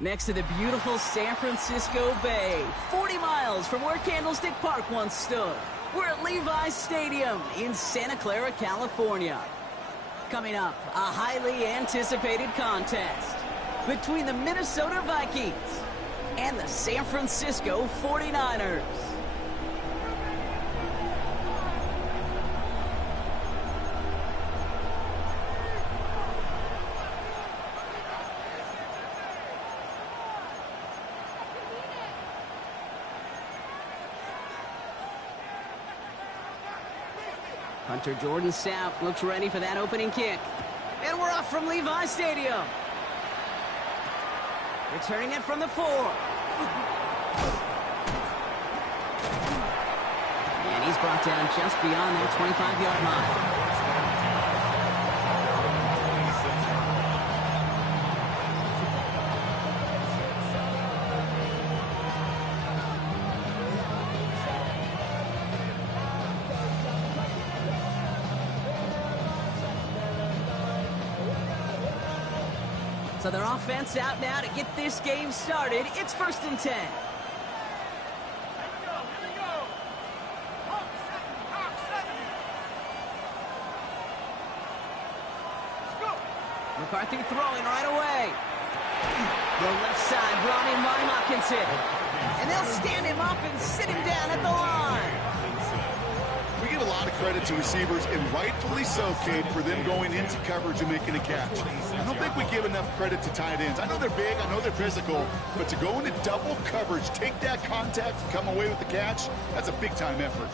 next to the beautiful San Francisco Bay, 40 miles from where Candlestick Park once stood. We're at Levi's Stadium in Santa Clara, California. Coming up, a highly anticipated contest between the Minnesota Vikings and the San Francisco 49ers. Hunter Jordan Sapp looks ready for that opening kick. And we're off from Levi's Stadium. Returning it from the 4. And he's brought down just beyond that 25-yard line. So their offense out now to get this game started. It's 1st and 10. McCarthy throwing right away. The left side brought in by Hawkinson. And they'll stand him up and sit him down at the line. We give a lot of credit to receivers, and rightfully so, Kate, for them going into coverage and making a catch. I don't think we give enough credit to tight ends. I know they're big, I know they're physical, but to go into double coverage, take that contact, and come away with the catch, that's a big-time effort.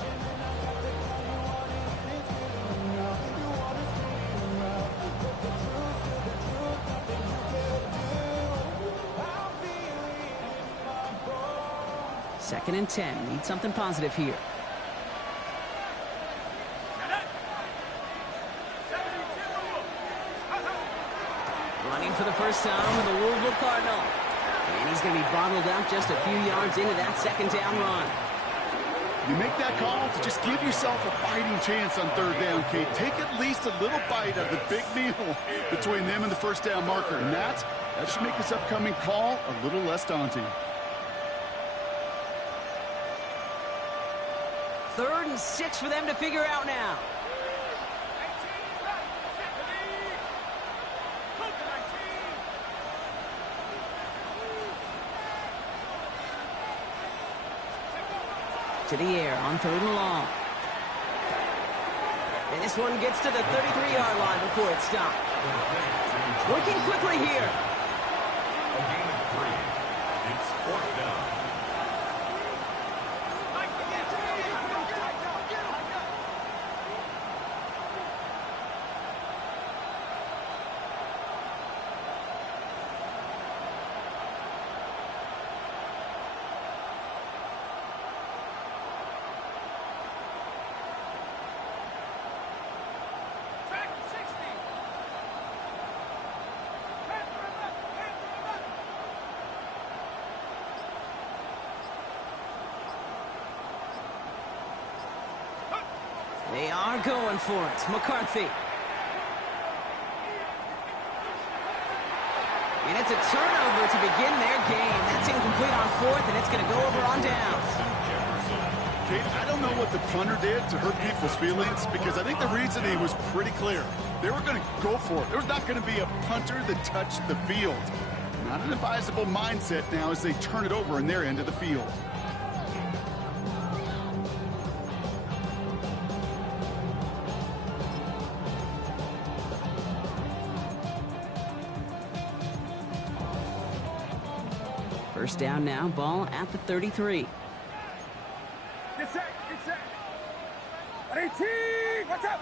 Second and 10. Need something positive here. Running for the first time with the Louisville Cardinal. And he's going to be bottled up just a few yards into that second down run. You make that call to just give yourself a fighting chance on 3rd down, Kate. Take at least a little bite of the big meal between them and the first down marker. And that should make this upcoming call a little less daunting. 3rd and 6 for them to figure out now. To the air on 3rd and long. And this one gets to the 33-yard line before it's stopped. Working quickly here. A gain of 3. It's 4th down. They are going for it. McCarthy. And it's a turnover to begin their game. That's incomplete on 4th, and it's going to go over on downs. Kate, I don't know what the punter did to hurt people's feelings, because I think the reasoning was pretty clear. They were going to go for it. There was not going to be a punter that touched the field. Not an advisable mindset now as they turn it over in their end of the field. First down now, ball at the 33. Get set, get set. 18, what's up?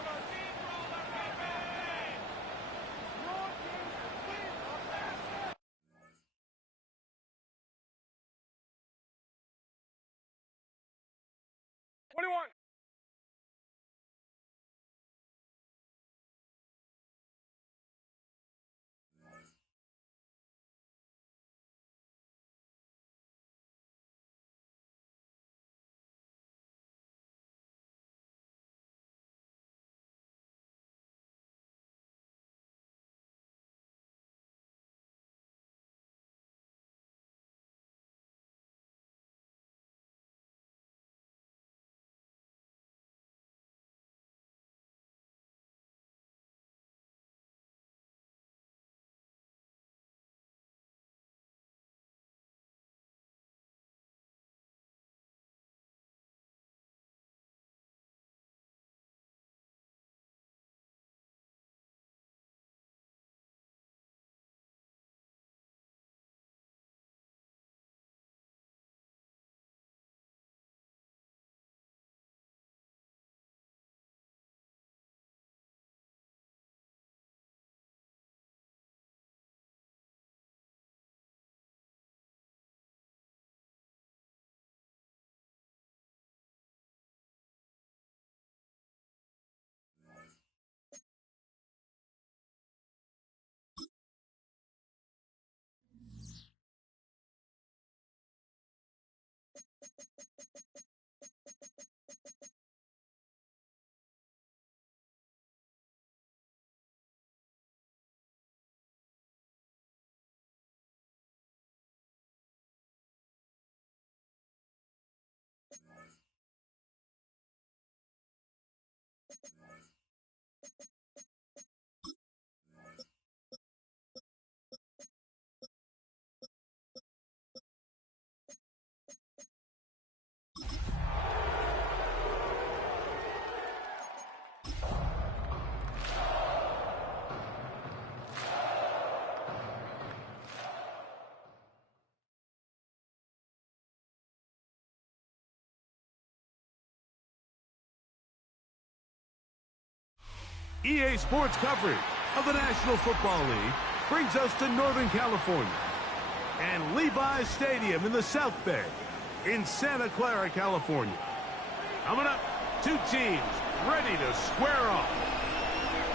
EA Sports coverage of the National Football League brings us to Northern California and Levi's Stadium in the South Bay in Santa Clara, California. Coming up, two teams ready to square off.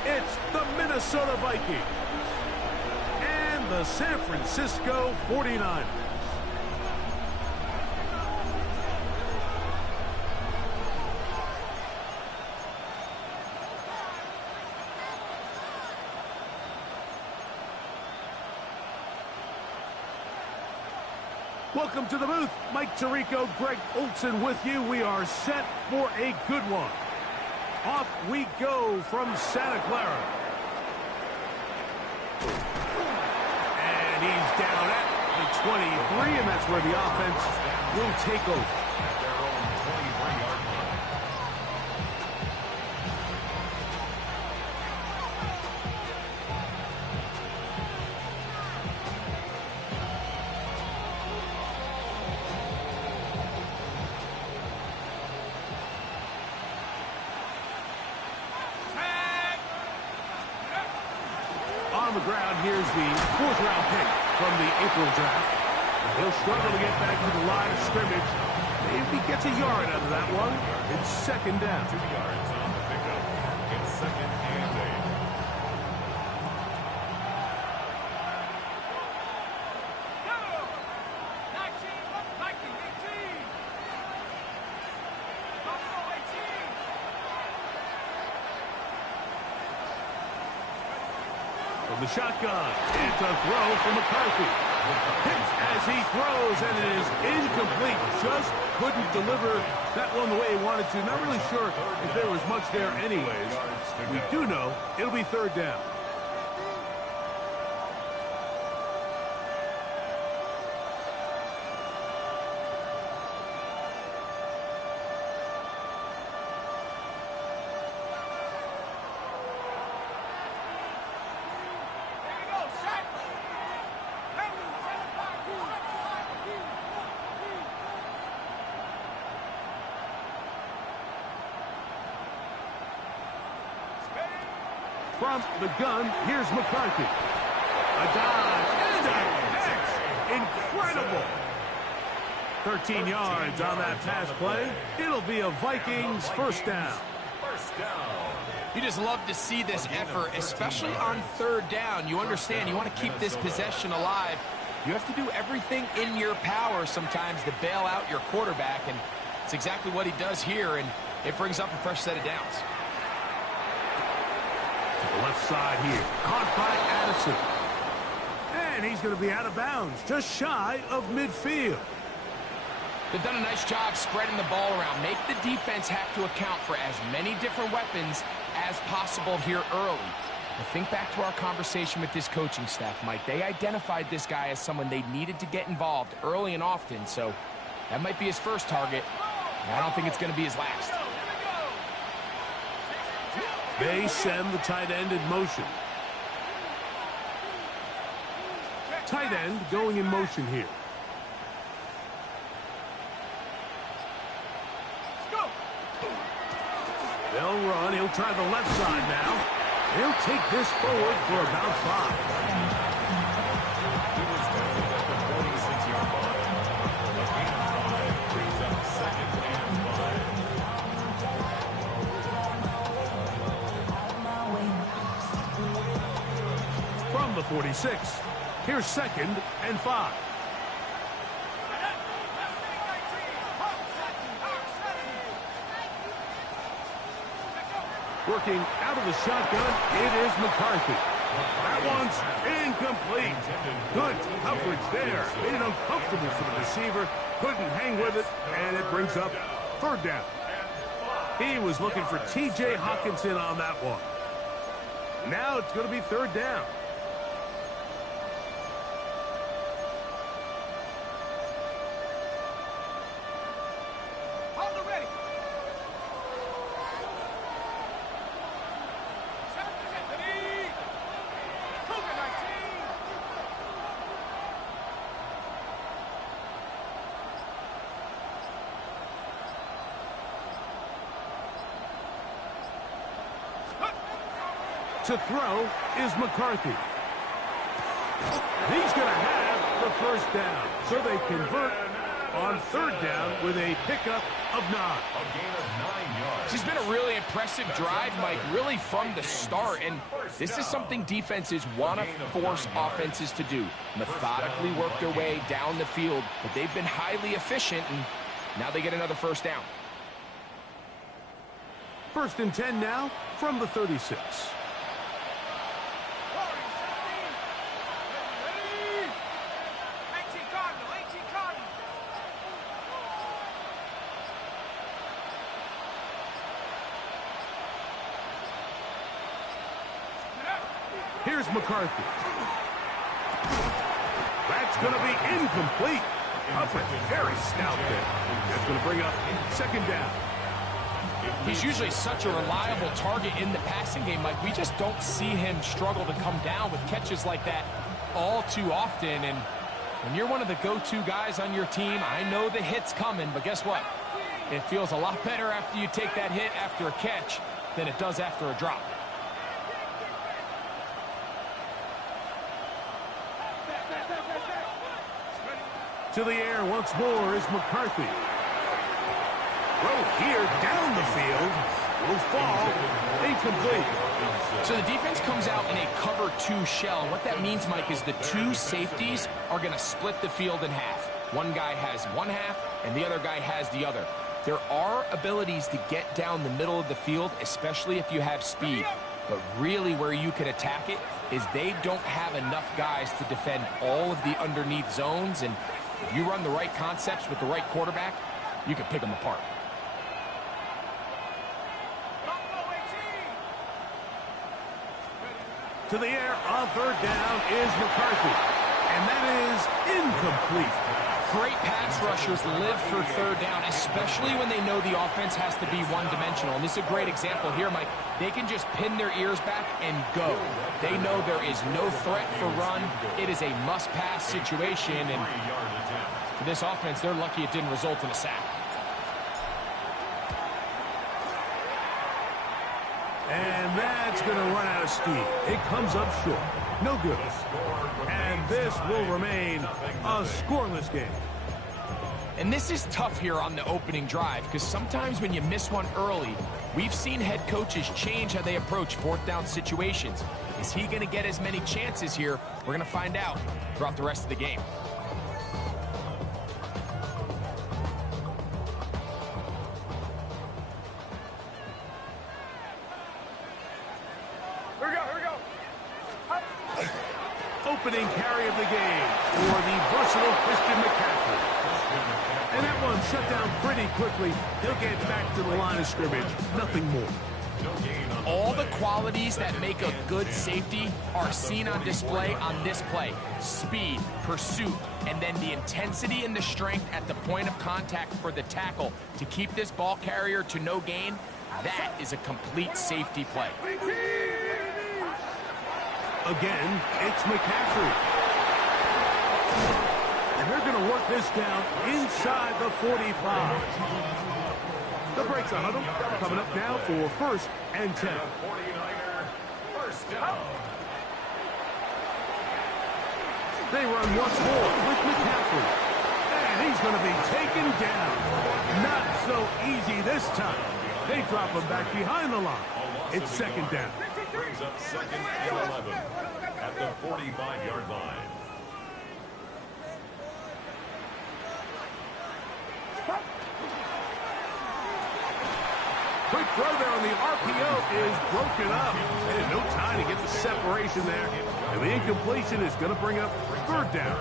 It's the Minnesota Vikings and the San Francisco 49ers. Welcome to the booth. Mike Tirico, Greg Olson with you. We are set for a good one. Off we go from Santa Clara. And he's down at the 23, and that's where the offense will take over. Their own 23-yard line. On the ground, here's the fourth-round pick from the April draft. He'll struggle to get back to the line of scrimmage. Maybe gets a yard out of that one. It's second down. 2 yards on the pickup. It's second and 8. From the shotgun, it's a throw from McCarthy. Hits as he throws, and it is incomplete. Just couldn't deliver that one the way he wanted to. Not really sure if there was much there anyways. We do know it'll be third down. From the gun, here's McCarthy. A dive and a catch. Incredible. 13 yards on that pass play. It'll be a Vikings first down. First down. You just love to see this effort, especially on third down. You understand, you want to keep this possession alive. You have to do everything in your power sometimes to bail out your quarterback, and it's exactly what he does here, and it brings up a fresh set of downs. Left side here, caught by Addison. And he's going to be out of bounds, just shy of midfield. They've done a nice job spreading the ball around. Make the defense have to account for as many different weapons as possible here early. But think back to our conversation with this coaching staff, Mike. They identified this guy as someone they needed to get involved early and often, so that might be his first target. And I don't think it's going to be his last. They send the tight end in motion. Tight end going in motion here. They'll run. He'll try the left side now. He'll take this forward for about 5. He was tackled at the 46-yard line. A gain of 5 brings up second and 5. From the 46, here's second and 5. Working out of the shotgun, it is McCarthy. That one's incomplete. Good coverage there. Made it uncomfortable for the receiver. Couldn't hang with it, and it brings up third down. He was looking for T.J. Hawkinson on that one. Now it's going to be third down. To throw is McCarthy. He's going to have the first down. So they convert on third down with a pickup of 9. A gain of 9 yards. This has been a really impressive drive, Mike, really from the start. And this is something defenses want to force offenses to do. Methodically work their way down the field. But they've been highly efficient, and now they get another first down. 1st and 10 now from the 36. Here's McCarthy. That's going to be incomplete. Up it, very stout there. That's going to bring up 2nd down. He's usually such a reliable target in the passing game, Mike. We just don't see him struggle to come down with catches like that all too often. And when you're one of the go-to guys on your team, I know the hit's coming, but guess what? It feels a lot better after you take that hit after a catch than it does after a drop. To the air once more is McCarthy. Throw here down the field. Will fall. Incomplete. So the defense comes out in a cover 2 shell. What that means, Mike, is the 2 safeties are going to split the field in half. One guy has one half, and the other guy has the other. There are abilities to get down the middle of the field, especially if you have speed. But really where you can attack it is they don't have enough guys to defend all of the underneath zones. And if you run the right concepts with the right quarterback, you can pick them apart. To the air on 3rd down is McCarthy. And that is incomplete. Great pass rushers live for 3rd down, especially when they know the offense has to be one-dimensional. And this is a great example here, Mike. They can just pin their ears back and go. They know there is no threat for run. It is a must-pass situation. And for this offense, they're lucky it didn't result in a sack. And that's going to run out of steam. It comes up short. No good. And this will remain a scoreless game. And this is tough here on the opening drive, because sometimes when you miss one early, we've seen head coaches change how they approach 4th down situations. Is he going to get as many chances here? We're going to find out throughout the rest of the game. Opening carry of the game for the versatile Christian McCaffrey. And that one shut down pretty quickly. He'll get back to the line of scrimmage. Nothing more. All the qualities that make a good safety are seen on display on this play. Speed, pursuit, and then the intensity and the strength at the point of contact for the tackle to keep this ball carrier to no gain. That is a complete safety play. Again, it's McCaffrey. And they're going to work this down inside the 45. The breaks a huddle. Coming up now for 1st and 10. 49er, first down. They run once more with McCaffrey. And he's going to be taken down. Not so easy this time. They drop him back behind the line. It's 2nd down. Brings up 2nd and 11 at the 45-yard line. Quick throw there on the RPO is broken up. And no time to get the separation there. And the incompletion is going to bring up 3rd down.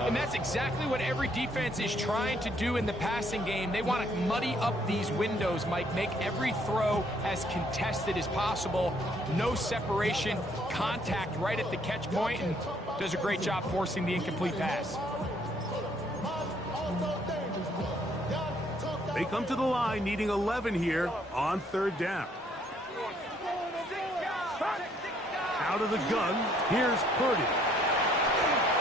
And that's exactly what every defense is trying to do in the passing game. They want to muddy up these windows, Mike. Make every throw as contested as possible. No separation, contact right at the catch point, and does a great job forcing the incomplete pass. They come to the line needing 11 here on 3rd down. Out of the gun, here's Purdy.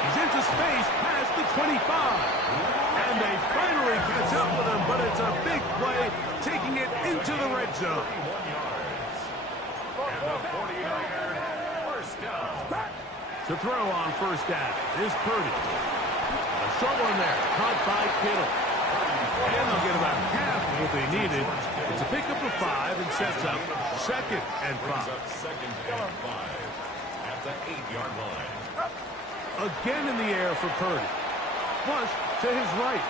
He's into space past the 25. And they finally catch up with him, but it's a big play, taking it into the red zone. The 49er, first down. To throw on first down is Purdy. A short one there, caught by Kittle. And they'll get about half of what they needed. It's a pickup of 5 and sets up 2nd and 5. Second and 5 at the 8-yard line. Again in the air for Purdy. Flush to his right.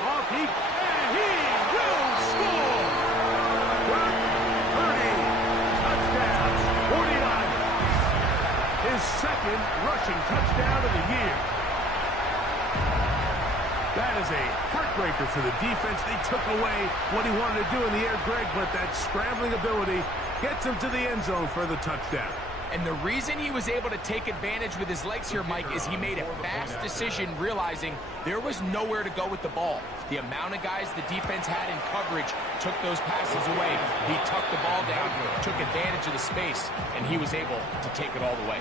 Off he, and he will score! Purdy, touchdown, 49ers. His 2nd rushing touchdown of the year. That is a heartbreaker for the defense. They took away what he wanted to do in the air, Greg, but that scrambling ability gets him to the end zone for the touchdown. And the reason he was able to take advantage with his legs here, Mike, is he made a fast decision realizing there was nowhere to go with the ball. The amount of guys the defense had in coverage took those passes away. He tucked the ball down, took advantage of the space, and he was able to take it all the way.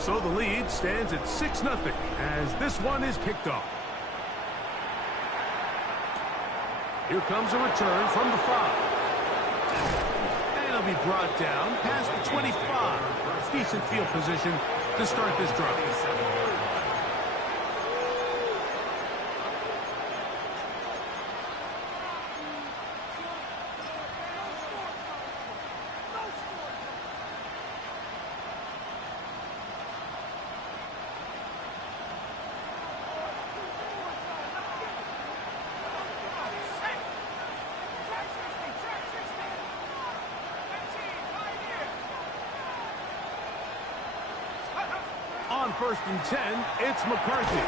So the lead stands at 6-0 as this one is kicked off. Here comes a return from the 5. And it'll be brought down past the 25. Decent field position to start this drive. On 1st and 10, it's McCarthy.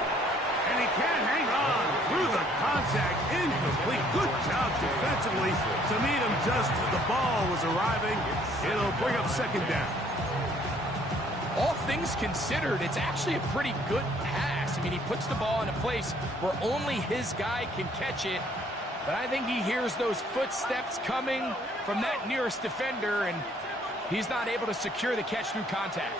And he can't hang on through the contact. Incomplete. Good job defensively to meet him just as the ball was arriving. It'll bring up 2nd down. All things considered, it's actually a pretty good pass. I mean, he puts the ball in a place where only his guy can catch it. But I think he hears those footsteps coming from that nearest defender, and he's not able to secure the catch through contact.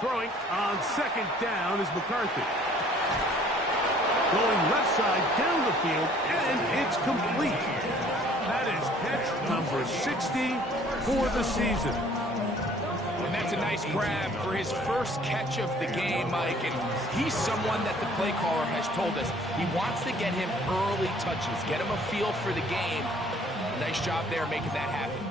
Throwing on 2nd down is McCarthy. Going left side down the field, and it's complete. That is catch number 60 for the season. And that's a nice grab for his first catch of the game, Mike. And he's someone that the play caller has told us he wants to get him early touches, get him a feel for the game. Nice job there making that happen.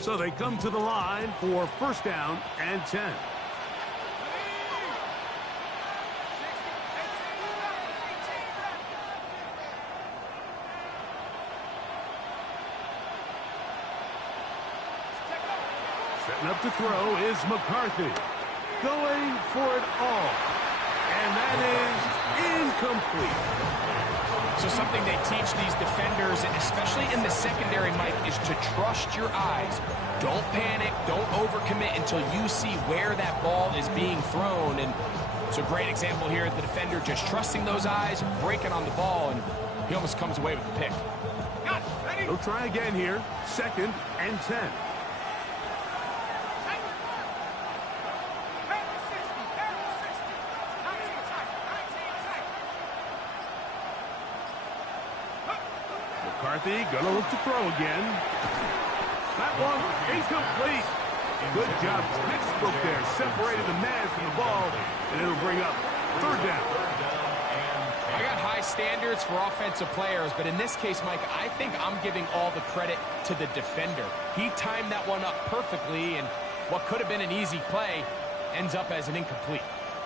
So they come to the line for 1st down and 10. Setting up to throw is McCarthy. Going for it all. And that is incomplete. So something they teach these defenders, especially in the secondary, Mike, is to trust your eyes. Don't panic, don't overcommit until you see where that ball is being thrown. And it's a great example here, the defender just trusting those eyes, breaking on the ball, and he almost comes away with the pick. They'll try again here, 2nd and 10. McCarthy gonna look to throw again. That one incomplete. Good job, textbook there. Separated the man from the ball, and it'll bring up 3rd down. I got high standards for offensive players, but in this case, Mike, I think I'm giving all the credit to the defender. He timed that one up perfectly, and what could have been an easy play ends up as an incomplete.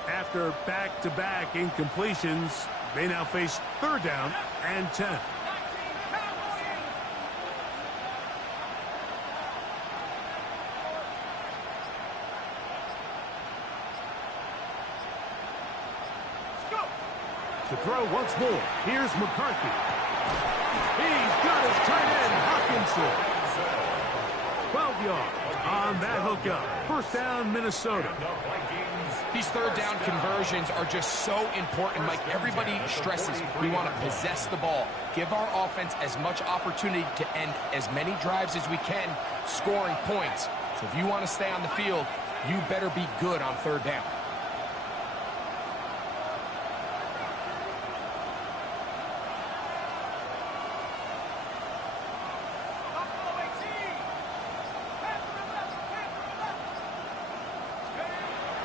After back-to-back incompletions, they now face 3rd down and 10. To throw once more, here's McCarthy. He's got his tight end, Hawkinson. 12 yards on that hookup. First down, Minnesota. These third down conversions are just so important. Like everybody stresses, we want to possess the ball. Give our offense as much opportunity to end as many drives as we can, scoring points. So if you want to stay on the field, you better be good on third down.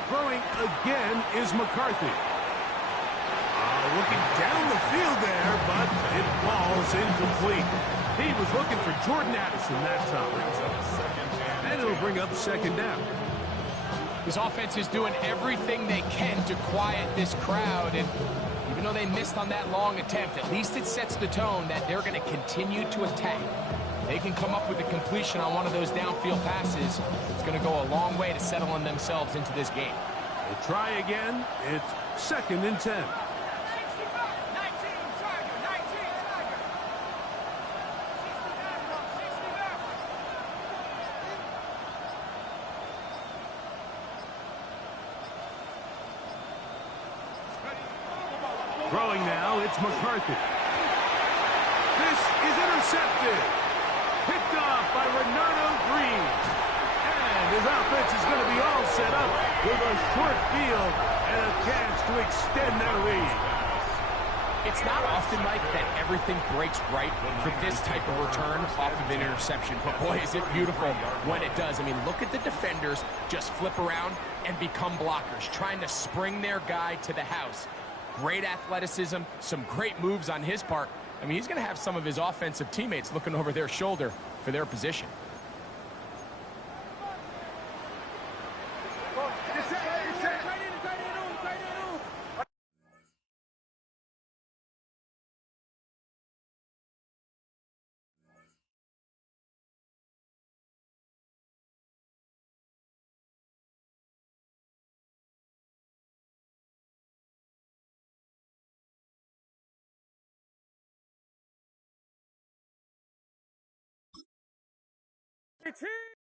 Throwing again is McCarthy. Looking down the field there, but it falls incomplete. He was looking for Jordan Addison that time. And it'll bring up second down. This offense is doing everything they can to quiet this crowd, and even though they missed on that long attempt, at least it sets the tone that they're going to continue to attack. They can come up with a completion on one of those downfield passes. It's going to go a long way to settling themselves into this game. They try again. It's second and 10. Throwing now, it's McCarthy. This is intercepted. Picked off by Renato Green. And his offense is going to be all set up with a short field and a chance to extend their lead. It's not often, Mike, that everything breaks right for this type of return off of an interception. But boy, is it beautiful when it does. I mean, look at the defenders just flip around and become blockers, trying to spring their guy to the house. Great athleticism, some great moves on his part. I mean, he's going to have some of his offensive teammates looking over their shoulder for their position. It's here.